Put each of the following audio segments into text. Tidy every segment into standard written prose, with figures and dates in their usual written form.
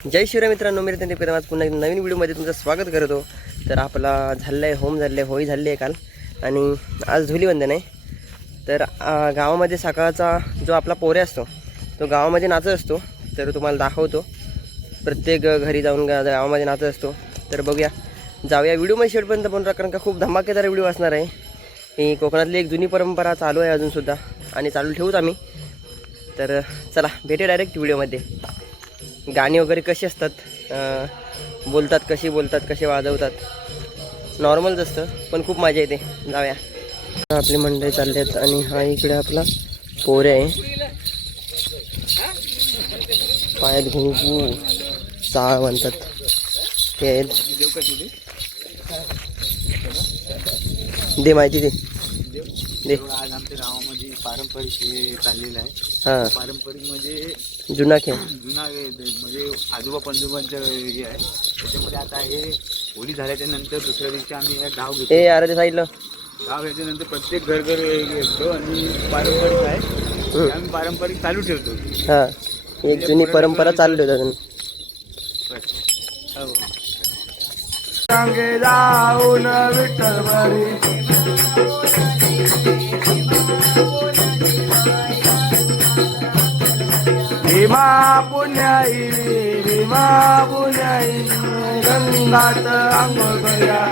जय शिवराय मित्रांनो, मी रितेश आज पुन्हा एक नवीन व्हिडिओमध्ये तुमचं स्वागत करतो। तर आपला झालं आहे होम झाले होळी झाली आहे काल आणि आज धुलीवंदन आहे। तर गावामध्ये सकाळचा जो आपला पोरे असतो तो गावामध्ये नाचत असतो। तर तुम्हाला दाखवतो, प्रत्येक घरी जाऊन गावामध्ये नाचत असतो। तर बघूया, जाऊया व्हिडिओमध्ये शेवटपर्यंत बनवूया, कारण का खूप धमाकेदार व्हिडिओ असणार आहे। ही कोकणातली एक जुनी परंपरा चालू आहे अजूनसुद्धा आणि चालू ठेवूच आम्ही। तर चला भेटे डायरेक्ट व्हिडिओमध्ये। गाणी वगैरे कशी असतात, बोलतात कशी बोलतात, कसे वाजवतात, नॉर्मलच असतं पण खूप मजा येते। जाऊया, आपली मंडळी चालली आहेत आणि हा इकडे आपला पोरे आहे, पायात घुंगू चाळ म्हणतात ते आहेत। दे माहिती दे दे। आज आमच्या गावामध्ये पारंपरिक हे चाललेलं आहे। हां, पारंपरिक म्हणजे जुना खेळ, जुना म्हणजे आजोबा पंजोबांचं हे आहे। त्याच्यामध्ये आता हे होळी झाल्याच्या नंतर दुसऱ्या दिवशी आम्ही हे गाव घेतो। ए अरे ते साईडला गाव घ्यायच्यानंतर प्रत्येक घर घर घेतो आणि पारंपरिक आहे, आम्ही पारंपरिक चालू ठेवतो। हां, एक जुनी परंपरा चालू ठेवतात हो। जाऊन विठ्ठलवारी भीमा पुण्याई भीमा पुण्याई गंगात आंघोळ करूया।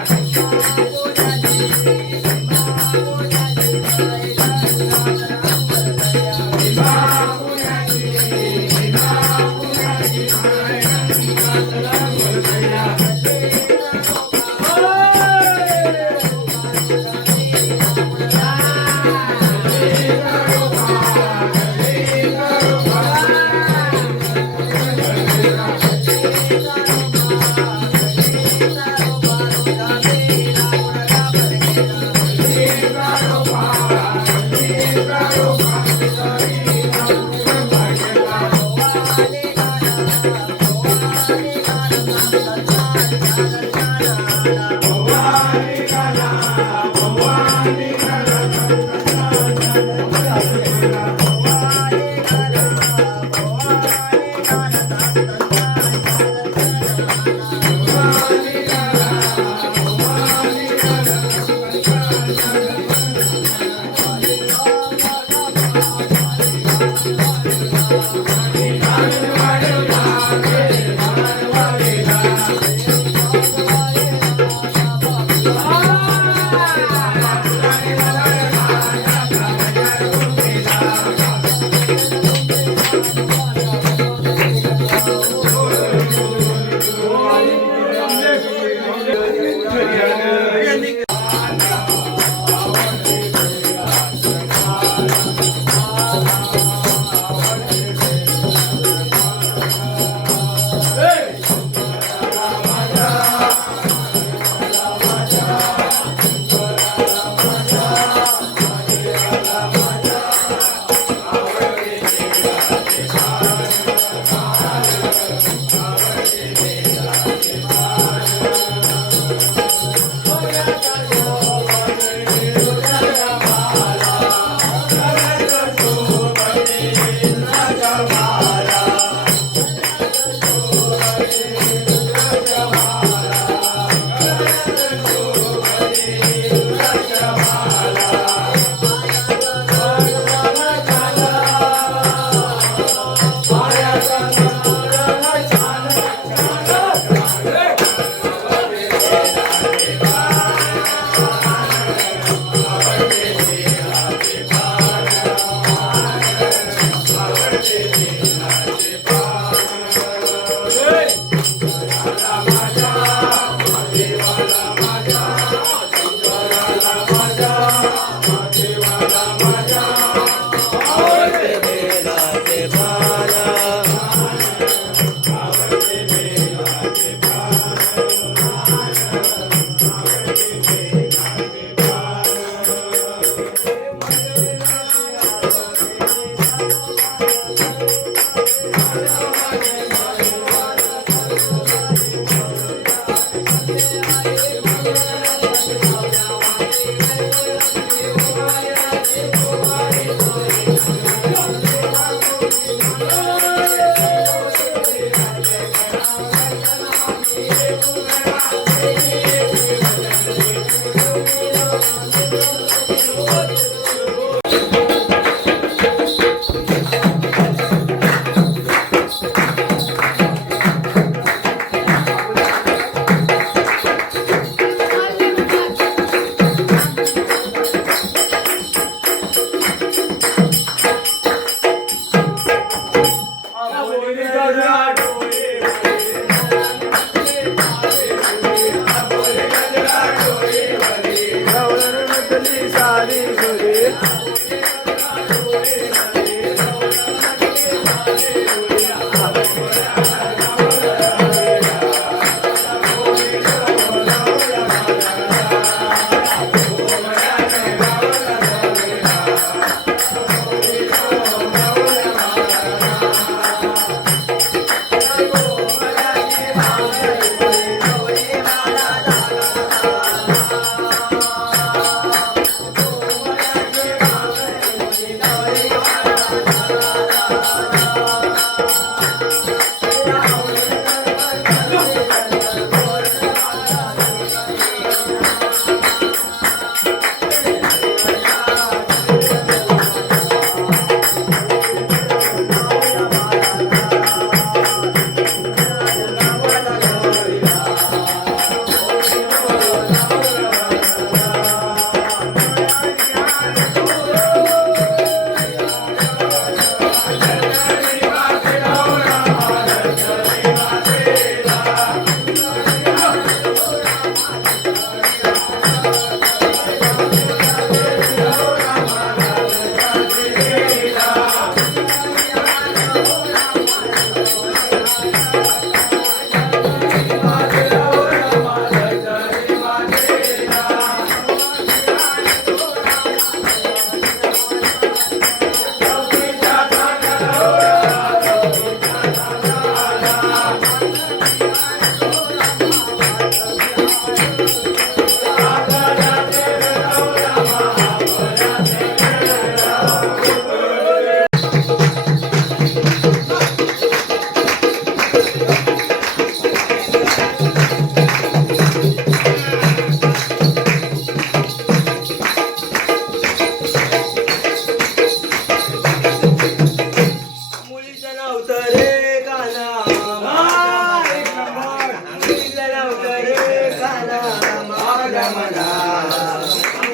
Hey!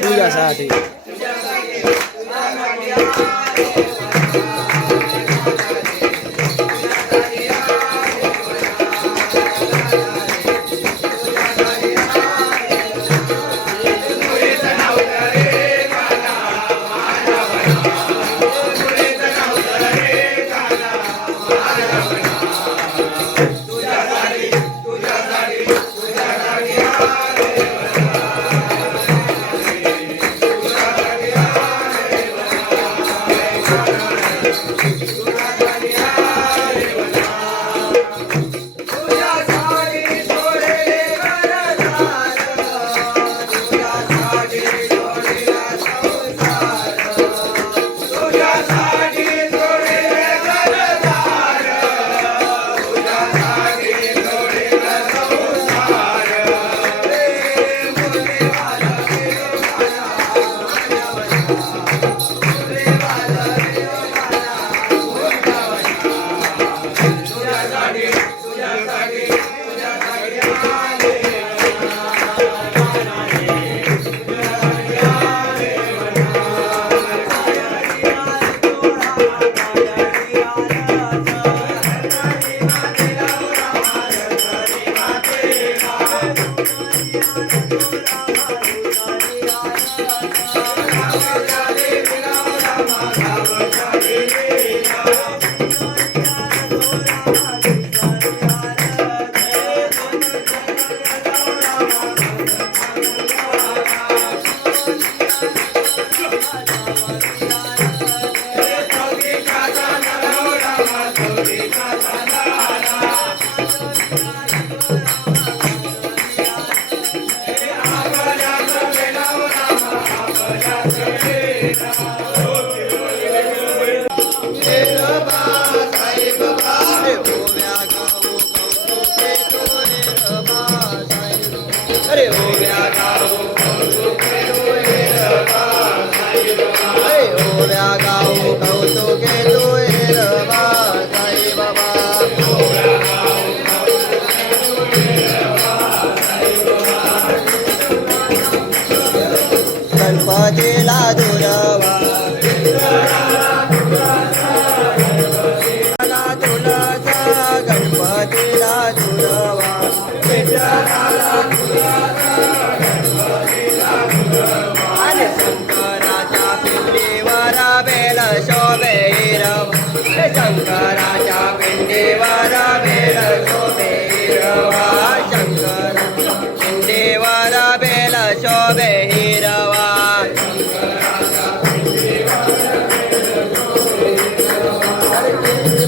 तुझ्यासाठी अरे ओव्या गाओ कौतुके तोये रबा साई बाबा. अरे ओव्या गाओ कौतुके तोये रबा साई बाबा. गणपतीला दुरावा गणपतीला दुरावा आणि शंकराच्या पिंडीवर बेल शोभे हिरवा. शंकराच्या पिंडीवर बेल शोभे हिरवा. शंकराच्या पिंडीवर बेल शोभे हिरवा.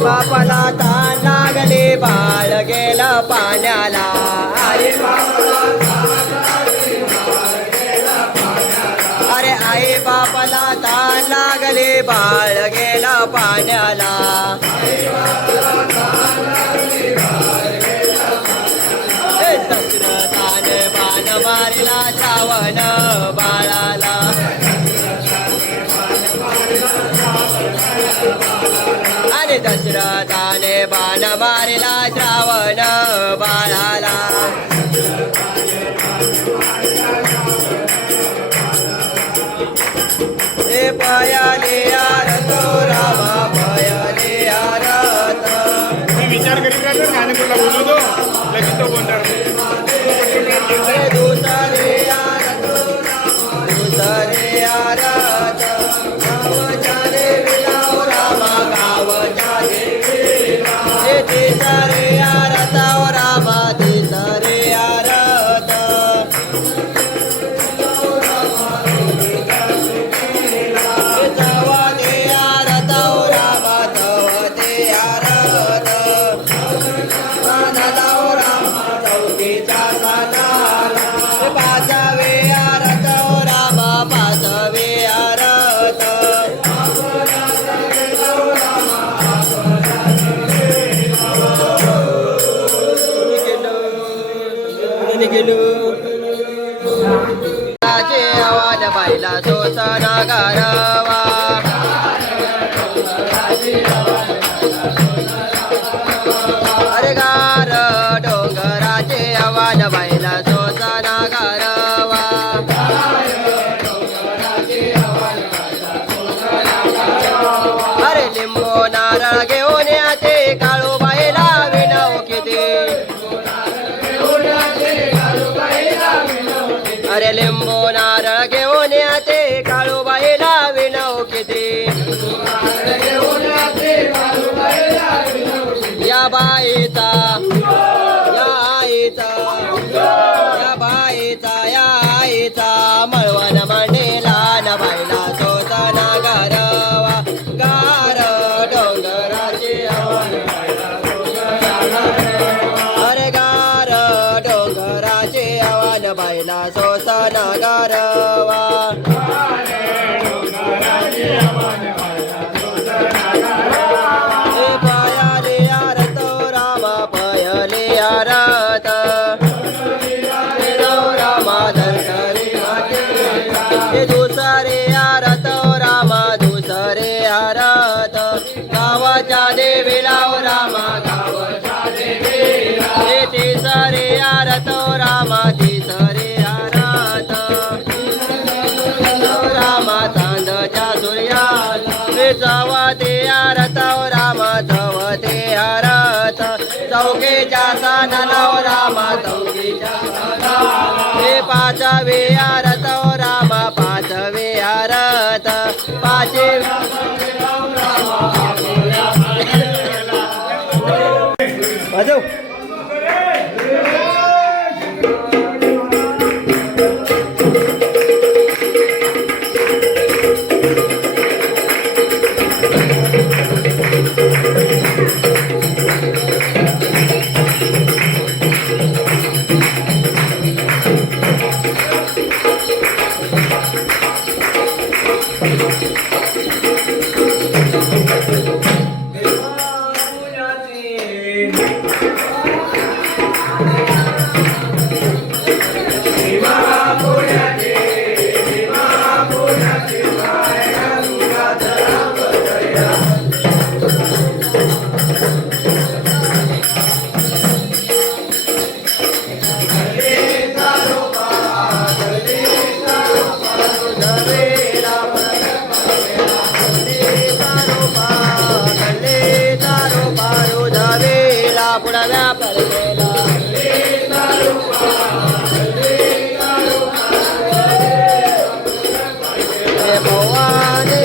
बापाला ताण लागले बाळ गेला पाण्याला अरे आई बापाला ताण लागले बाळ गेला पाण्याला दशरथाने बाण मारिला श्रावण बाळाला आणि दशरथाने बाण मारिला श्रावण बाळाला पयाले आरत रामा पयाले आरत विचार करीत राहतो ज्ञानेश्वरला बोलवतो लगेच तो बोलणार दुसरे आरत दुसरे आरत गावच्या देवीला रामा गावच्या देवीला तिसरे आरत रामा तिसरे आरत बाईला सोसना गारवा अरे गार डोंगराचे आवाज बाईला सोसना गारवा अरे लिंबू नारळ घेऊन याचे काळू बाईला विनव किती अरे लिंबू नारळ घेऊन याचे काळूबाईला विनव किती या बाईचा या आईचा या बाईचा या आईचा मळवण मांडेला न बाईला सोसना गारवा गार डोंगराचे अरे गार डोंगराचे आव्हान बाईला सोसना गारवा पयाले आरत रामा पयले आरत रामा धरकरी दुसरे आरत रामा दुसरे आरत गावाच्या देवीला रामा गावाच्या देवीला तिसरे आरत रामा तिसरे आरत रामा चांदच्या सूर्यात चवते आरत रामा चवते आरत चौकीच्या सानाला रामा चौकीच्या हे पाचवे आरत रामा पाचवे आरत पाचे वाजव पुढाव्या परदेला भवानी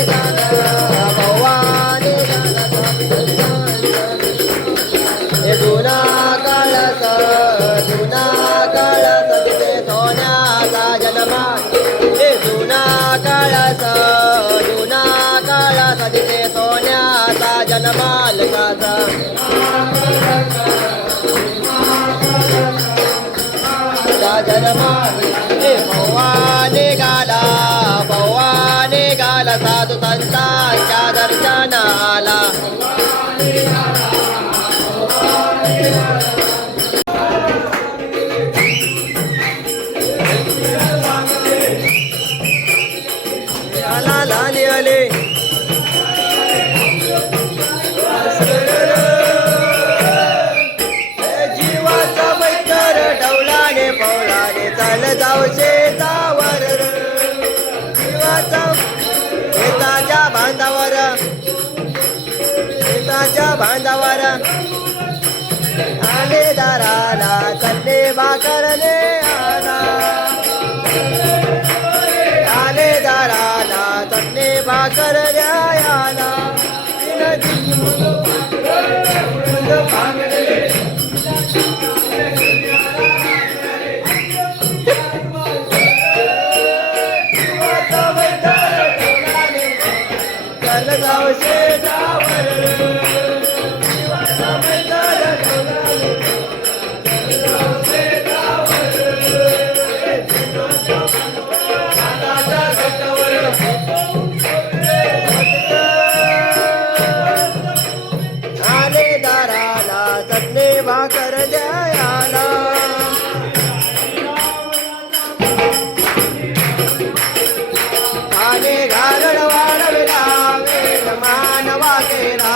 भवानी जुना कळस तिथे सोन्याचा जन्मा जुना कळस तिथे सोन्याचा जन्मालकाचा जन्मावी पौवाने गाला साधू संतांच्या दर्शनाला लाली आले जीवाचा मैत्र डौलाने पौलाने चाल जाऊ शेतावर जीवाचा शेताच्या बांधावर आले दाराला कल्ले भाकरने आला आले दाराला चटणे भाकर द्यायला भाकर द्यायला आले घालण वाढविला वेल मानवा केला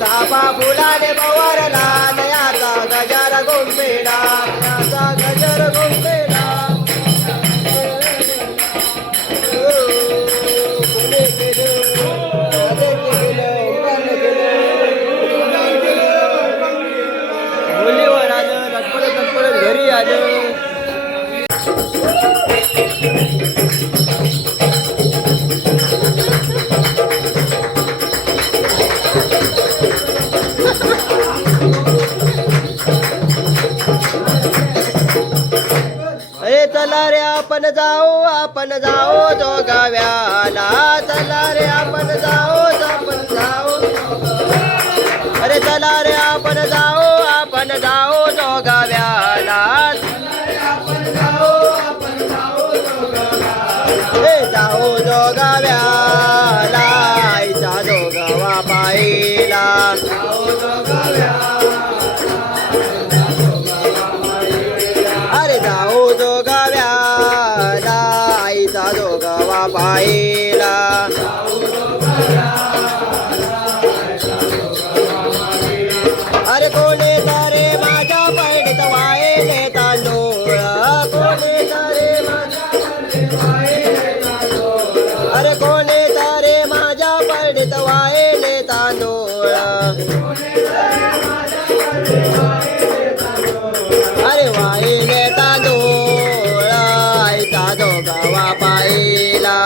तापा फुलाने पवारला दयाचा गजर गोंबेला घरी आलं अरे चला रे आपण जाऊ जोगाव्याला चला रे आपण जाऊ अरे चला रे आपण जाऊ जोगाव्याला जाऊ जोगाव्याला आईचा जोगावा पाहिला अरे जाऊ जोगाव्याला आईचा जोगावा पाहिला अरे कोणी तारे माझ्या पैडीत वायले तांदूळ कोणी तारे अरे कोणी तारे माझ्या पैडीत वायले तांदूळ अरे वायले तांदूळ आईचा जोगावा पाहिला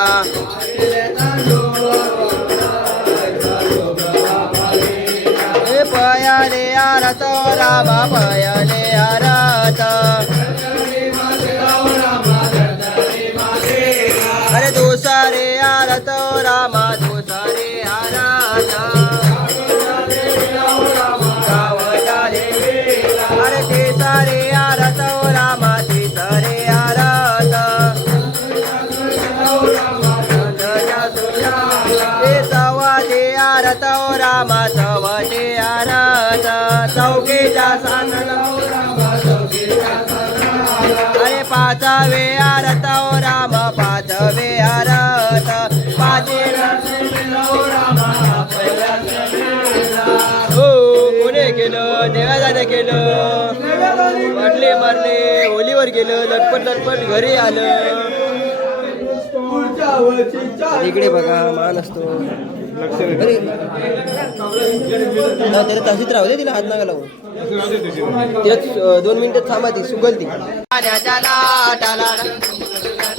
पयाले आरत रामा पयाले आरत अरे दुसरे आरत रामा दुसरे आरत अरे तिसरे आरत रामा तिसरे आरत सवते आरत रामा सवते आरत चौकीच्या साधन अरे पाचवे आरत राम पाचवे आरत पाचे हो कोणी केलं देवादाने केलं वाटले मारले होलीवर गेलं लटपट घरी आलं इकडे बघा मान असतो अरे तरी तशीच राहू दे तिला हात नागा लावून तेच 2 मिनिटं थांबा ती सुगल ती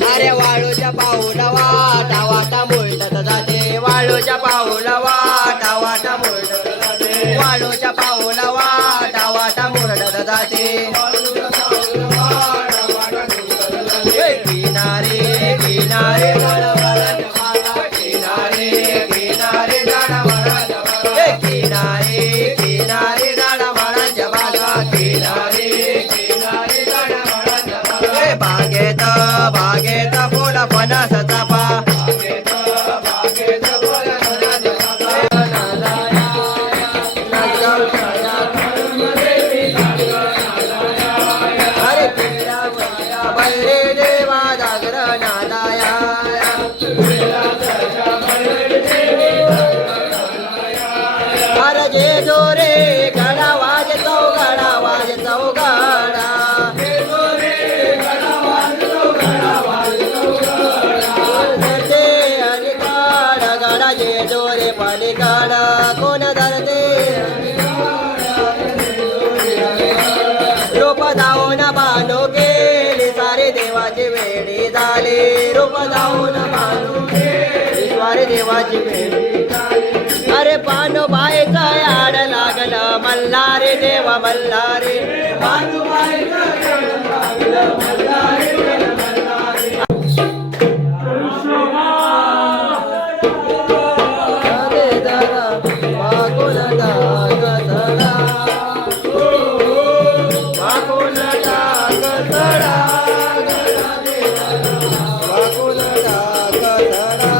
अरे वाळूच्या पाऊला वाटा वाटा मोडत जाते वाळूच्या पाऊला वाटा वाटा मोडत जाते वाळूच्या पाऊला वाटा वाटा मोडत जाते किनारे किनारे किनारे किनारे अरे जे जोरे गडा वाजतो गडा धरते आणि काढा गडा जे जोरे पाणी काढा कोण धरते रूप धावून बांधू केली सारे देवाची वेळी झाली रूप धावून बांधू केली सारे देवाची वेळी अरे पांडू बाईचा याड लागलं मल्हारी देवा मल्हारी पांडू बाईचा याड लागलं मल्हारी देवा मल्हारी अरे जरा वाकून टाक सडा वाकून टाक सडा वाकून टाक सडा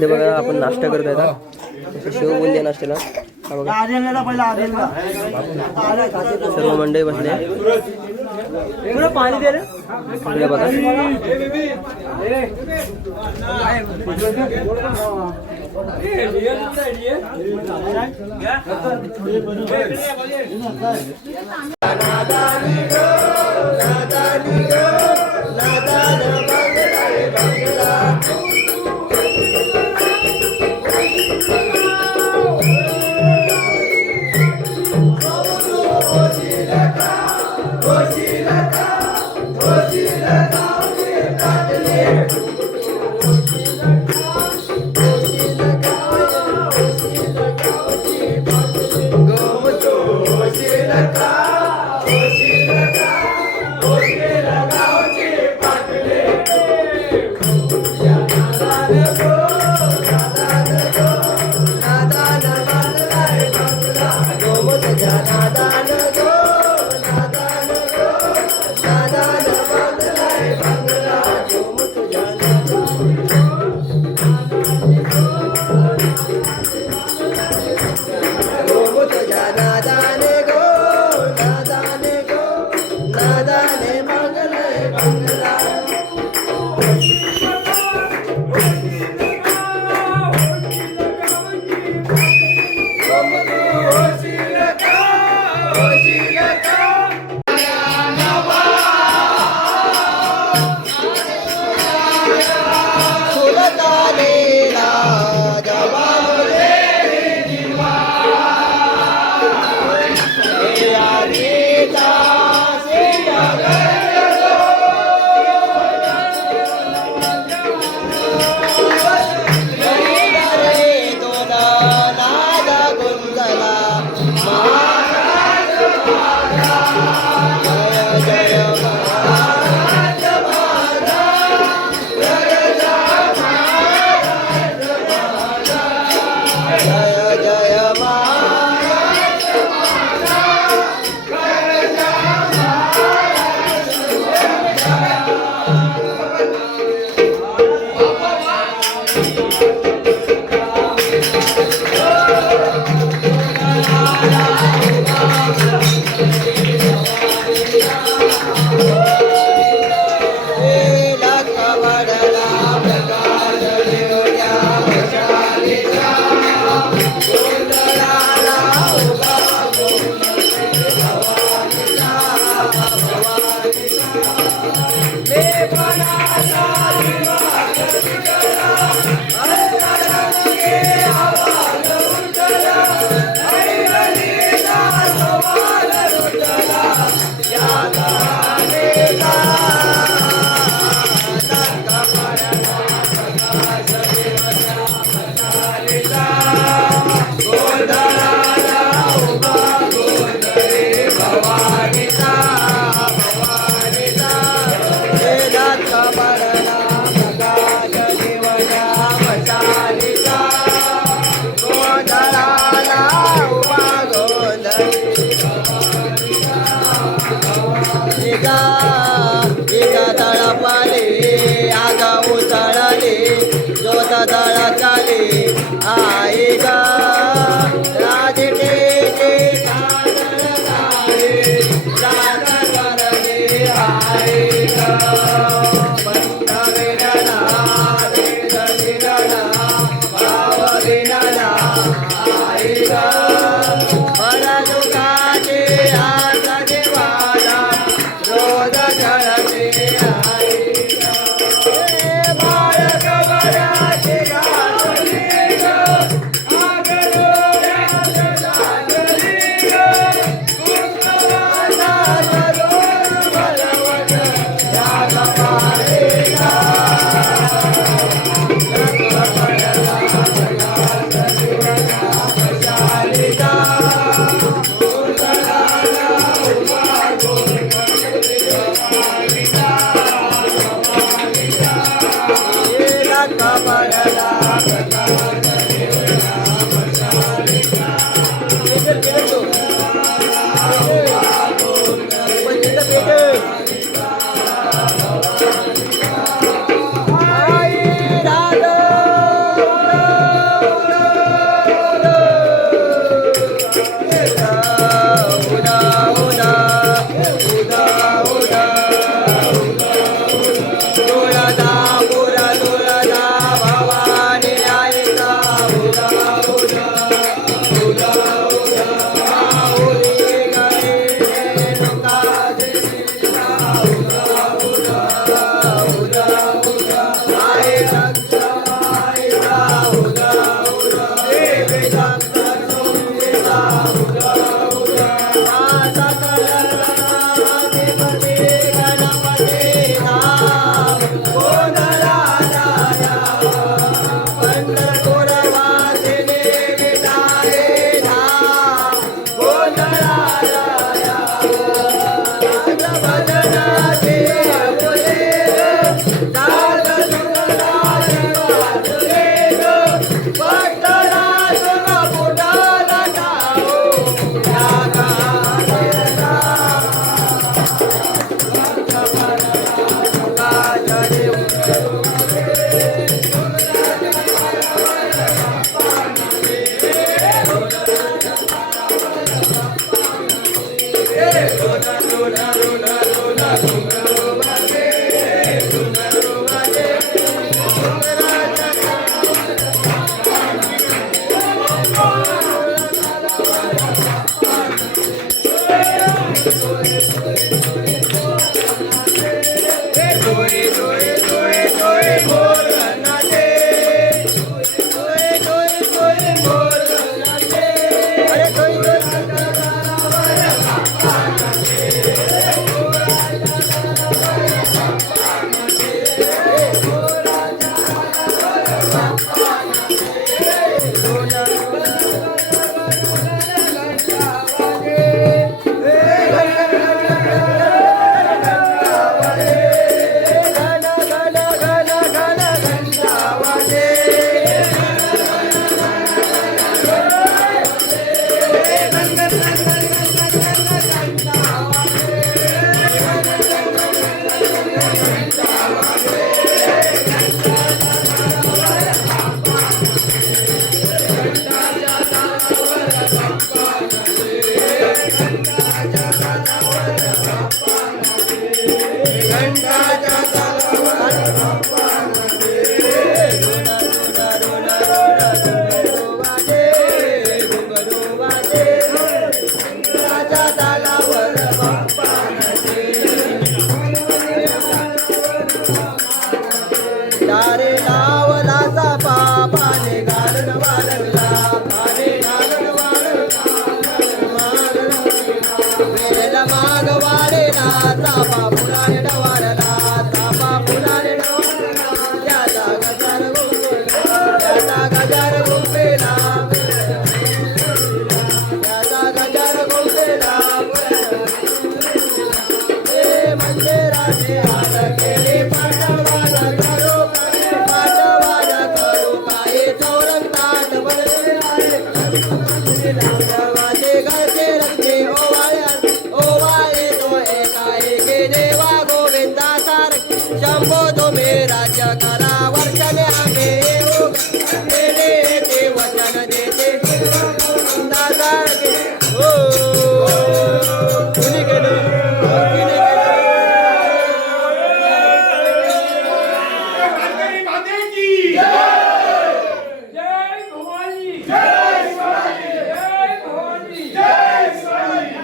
ते बघा आपण नाश्ता करतोय आता शेव बुंदी नाश्त्याला हा बघा सर्व मंडळी बसले पाणी दे रे बघा एका तळपाले आगा उचळले जोत तळकाले आई गा राजटे आई गा तालावर बाप्पा नटे बोधो मे राज्य करा वर्षाने आमे मेले ते वचन देते दादा हो कुणी केलं वारकरी माते की जय भवानी जय शिवाजी जय भवानी जय शिवाजी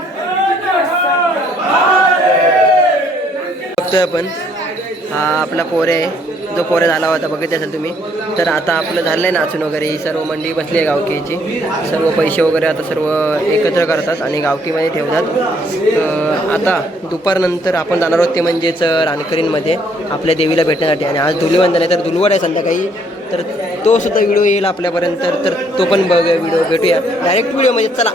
बघतोय आपण हा आपला पोरे आहे जो पोरे झाला होता बघितले असेल तुम्ही. तर आता आपलं झालं आहे नाचून वगैरे ही सर्व मंडळी बसली आहे गावकीची. सर्व पैसे वगैरे आता सर्व एकत्र करतात आणि गावकीमध्ये ठेवतात. आता दुपारनंतर आपण जाणार आहोत ते म्हणजेच रानकरींमध्ये आपल्या देवीला भेटण्यासाठी. आणि आज धुलीवंदन आहे तर धुलवड आहे संध्याकाळी. तर तो सुद्धा व्हिडिओ येईल आपल्यापर्यंत तर तो पण व्हिडिओ भेटूया डायरेक्ट व्हिडिओमध्ये. चला